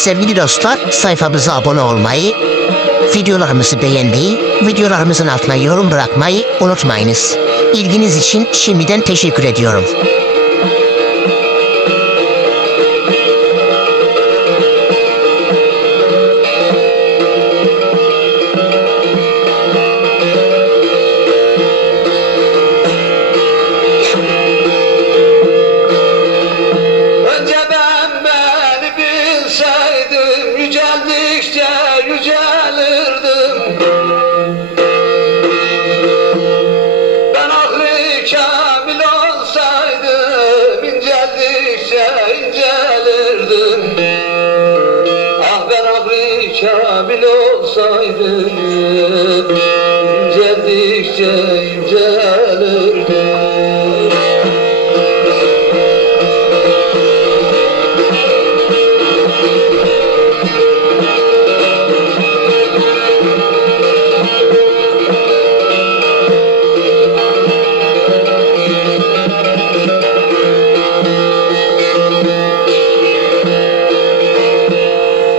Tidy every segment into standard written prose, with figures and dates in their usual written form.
Sevgili dostlar, sayfamıza abone olmayı, videolarımızı beğenmeyi, videolarımızın altına yorum bırakmayı unutmayınız. İlginiz için şimdiden teşekkür ediyorum. Önceden beni bilseydim, yüceldikçe yücelirdim. Ben aklı kamil olsaydım, inceldikçe incelirdim. Ah, ben aklı kamil olsaydım, inceldikçe incelirdim.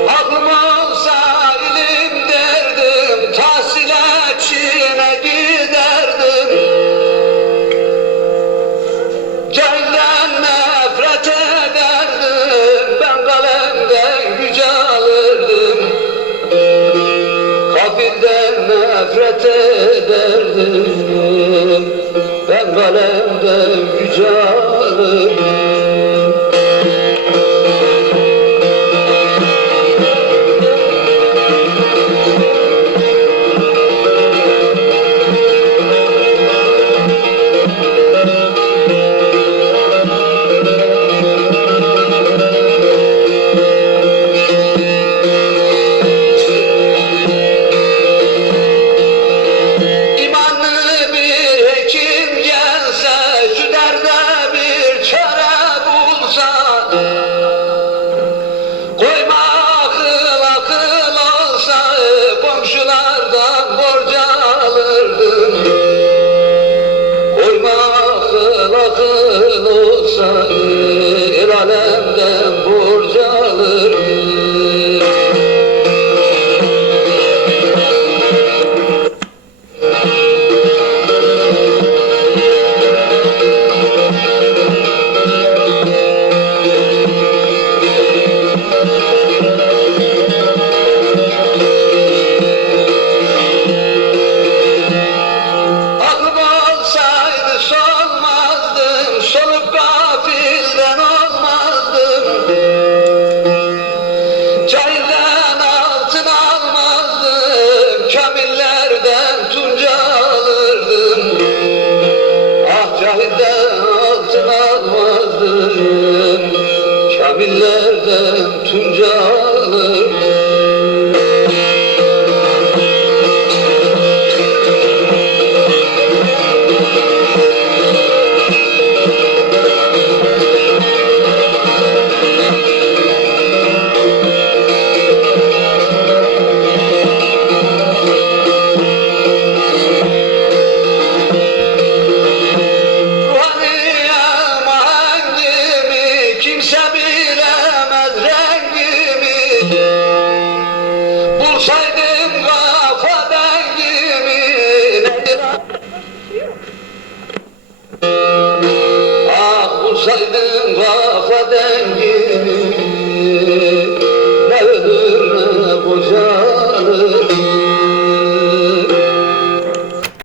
Aklım olsa ilim derdim, tahsile Çin'e giderdim. Cahilden nefret ederdim, ben kalemden güç alırdım. Kafirden nefret ederdim, ben kalemden güç alırdım. İmanlı bir hekim gelse, şu derde bir çare bulsa, koyma akıl akıl olsa, komşulardan borç alırdım. Koyma akıl akıl olsa, el alemden borç alırdım. Aklım olsaydı solmazdım, solup gafilden olmazdım. Cahilden altın almazdım, kamillerden tunca alırdım. Ah, cahilden altın almazdım, kamillerden tunca alırdım.